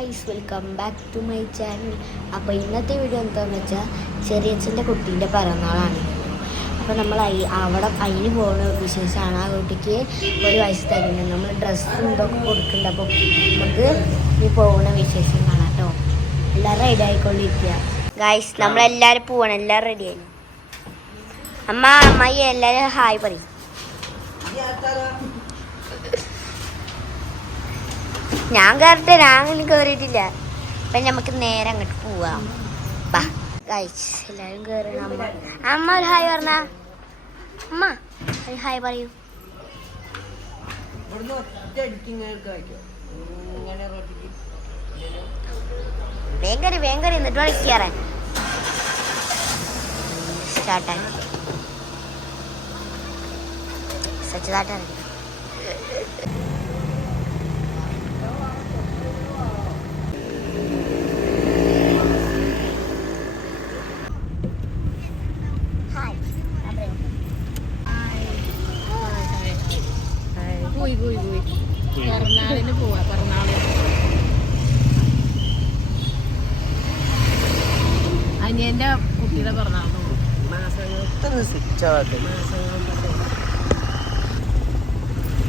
Guys, welcome back to my channel. അപ്പോൾ ഇന്നത്തെ video എന്താണെന്ന് വെച്ചാൽ ചെറിയച്ഛൻ്റെ കുട്ടീൻ്റെ പിറന്നാളാണ്. അപ്പോൾ നമ്മൾ അവിടെ അതിന് പോകുന്ന വിശേഷമാണ്. ആ കുട്ടിക്ക് ഒരു വയസ്സ് തരുന്നത് നമ്മൾ ഡ്രസ്സും ഇതൊക്കെ കൊടുക്കുന്നുണ്ട്. അപ്പോൾ നമുക്ക് ഈ പോകുന്ന വിശേഷം കാണാം കേട്ടോ. എല്ലാവരും റെഡി ആയിക്കൊണ്ടിരിക്കുക ഗായ്സ്. നമ്മളെല്ലാവരും പോവാണ്, എല്ലാവരും റെഡിയായി. അമ്മായി എല്ലാവരും ഹായ് പറയും. ഞാൻ കയറട്ടെ, ഞാൻ കയറിയിട്ടില്ല. അപ്പം നമുക്ക് നേരെ അങ്ങോട്ട് പോവാം. ബാ ഗൈസ്, എല്ലാവരും കയറണം. അമ്മ ഒരു ഹായ് പറഞ്ഞ. അമ്മ ഒരു ഹായ് പറയൂ. വേഗം കയറി എന്നിട്ട് വേണം കയറാൻ. സ്റ്റാർട്ടായി സച്ചിതാട്ടാണ്. പിറന്നാളിന് പോവാ. അനിയന്റെ കുട്ടിയുടെ പിറന്നാളിന് പോകും.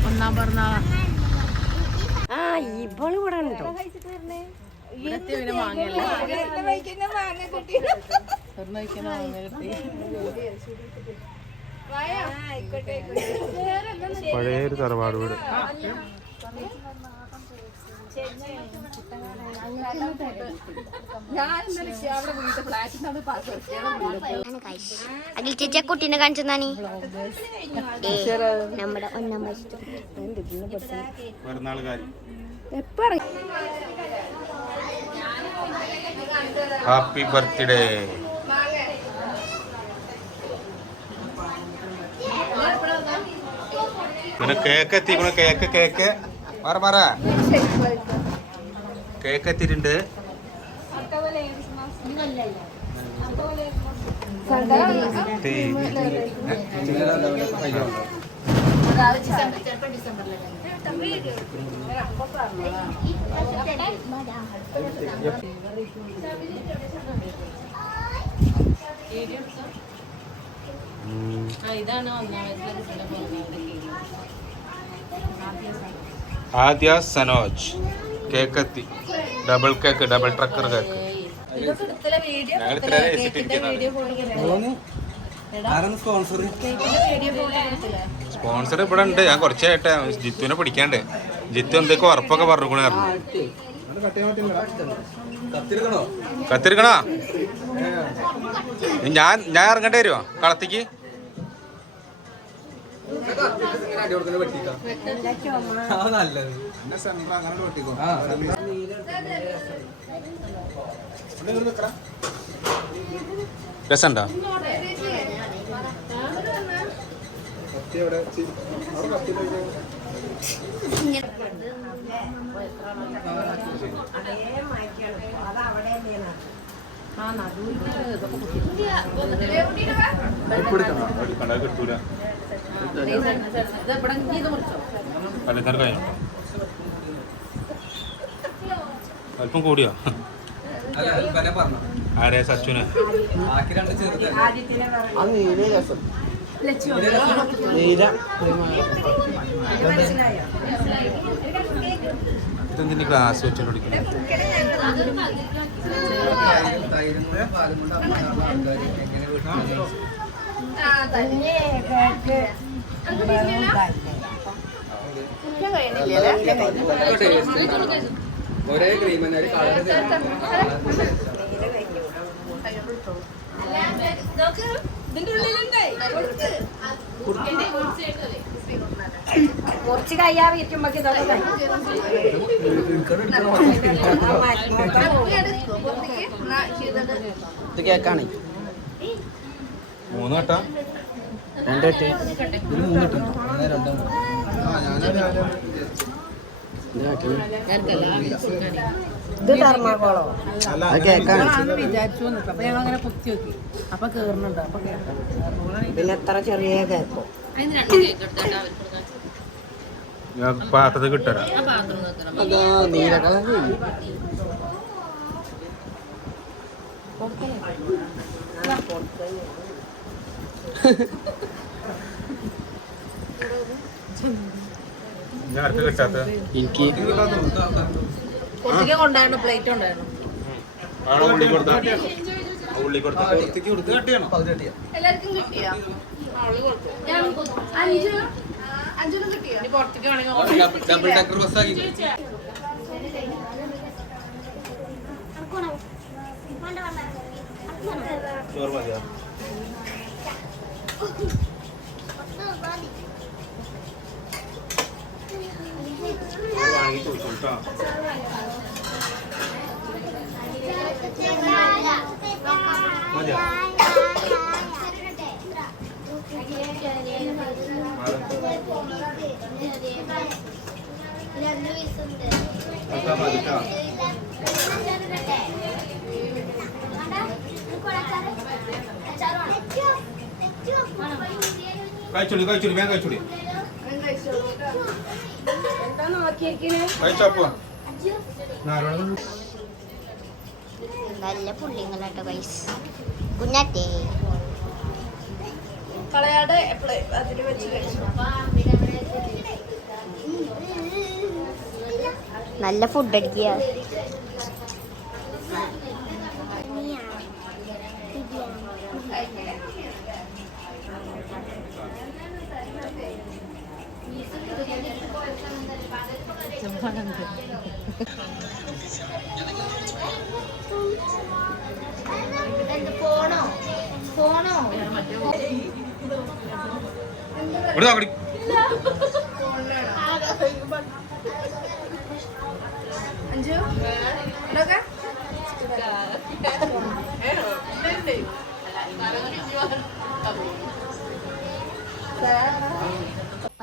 ഒന്നാം പിറന്നാളാ. ഇവള് ഇവിടെ ഉണ്ടോ? പഴയൊരു തറവാട് വീട്. അഖിൽ ചേച്ചി കുട്ടീനെ കാണിച്ചെന്നാണ് നമ്മുടെ ഒന്നാം ഹാപ്പി ബർത്ത്ഡേ. കേക്ക് എത്തിക്കണ, കേക്ക് മാറ കേക്ക് എത്തിയിട്ടുണ്ട്. ആദ്യ സനോജ് കേക്ക് എത്തി. Double cake, double Trekker cake. Sponsor ഇവിടെ ഉണ്ട്. ഞാൻ കുറച്ചായിട്ട് ജിത്തുവിനെ പിടിക്കാണ്ട്. ജിത്തു എന്തൊക്കെ ഉറപ്പൊക്കെ പറഞ്ഞുകൊണ്ടായിരുന്നു. കത്തിരിക്കണോ? ഞാൻ ഇറങ്ങേണ്ടി വരുമോ കളത്തേക്ക്? രസമുണ്ടോ? കിട്ടൂല. അല്പം കൂടിയോ? ആരെ? സച്ചുന്. ഇതെന്തിന് ഗ്ലാസ് വെച്ചോണ്ടിരിക്കുന്നത്? ഒരേ ക്രീം കുറച്ച് കയ്യാവിരിക്കുമ്പോ ഇത് കേക്കാണ്. 3 വട്ടം 2 വട്ടം 3 വട്ടം. ഇത് തെർമാക്കോളോ വിചാരിച്ചു. അപ്പൊ ഞങ്ങൾ അങ്ങനെ കുത്തി നോക്കി. അപ്പൊ കേറുന്നുണ്ട്. അപ്പൊ പിന്നെ എത്ര ചെറിയ കേക്കോ? ഞാൻ പാത്രത്തിൽ കിട്ടരാ. ആ പാത്രം നിർത്തണം. അതാ നീല കളർ ഞാൻ ആർക്ക് കിട്ടാത്ത എനിക്ക് കുട്ടിക്ക് കൊണ്ടായിരുന്നു പ്ലേറ്റ് ഉണ്ടായിരുന്നു. ഉള്ളി കൊടുത്താ ഉള്ളി കൊടുത്താ എല്ലാവർക്കും കിട്ടിയാ അഞ്ചിനും കിട്ടിയ പുറത്തേക്ക് വേണമെങ്കിൽ ഡബിൾ ഡെക്കർ ബസ്സാക്കി ചോറ് മതിയോ? വാങ്ങി ചോദിച്ചോട്ടോ. മതിയോ? അതൊക്കെ മതിട്ടോ. കഴിച്ചോളി കഴിച്ചോളി വേഗം കഴിച്ചോളി. കഴിച്ചോപ്പോ നല്ല പുള്ളിങ്ങളാട്ടോ ഗൈസ്. കുഞ്ഞാറ്റേ കളയാതെ അതിന് വെച്ച് കഴിച്ചു. നല്ല ഫുഡ് അടിക്കുക. ഇവിടെ നോക്കടി. അഞ്ചു ഇതൊക്കെ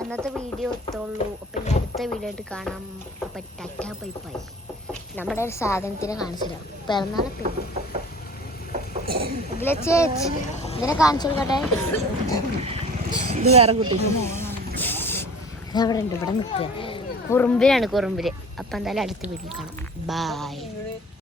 അന്നത്തെ വീഡിയോ എത്തുള്ളൂ. അപ്പം ഇനി അടുത്ത വീഡിയോ ആയിട്ട് കാണാം. അപ്പം ടാറ്റ ബൈ ബൈ. നമ്മുടെ ഒരു സാധനത്തിനെ കാണിച്ചില്ല. പിറന്നാളൊക്കെ ചേച്ചി ഇതിനെ കാണിച്ചു കൊടുക്കട്ടെ. ഇത് വേറെ കുട്ടി അവിടെ ഉണ്ട്. ഇവിടെ നിൽക്കുക കുറുമ്പിലാണ് കുറുമ്പില്. അപ്പം എന്തായാലും അടുത്ത വീഡിയോ കാണാം. ബൈ.